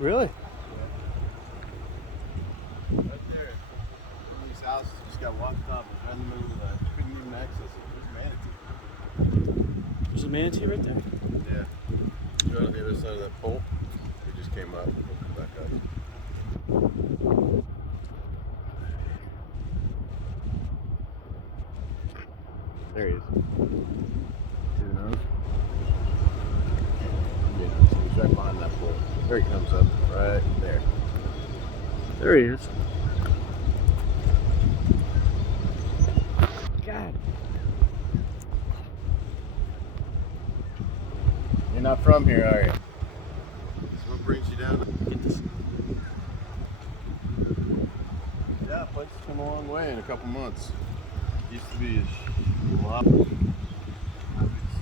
Really? Right there. One of these houses just got washed off. It's right in the middle of that. Couldn't even access it. There's There's manatee. a manatee right there? Yeah. Right on the other side of that pole. It just came up. We'll come back up. There he is. See the nose? Yeah, so he's right behind that pole. There he comes up. Right there. There he is. God. You're not from here, are you? This is what brings you down. Get this. Yeah, place has come a long way in a couple months. Used to be a lot.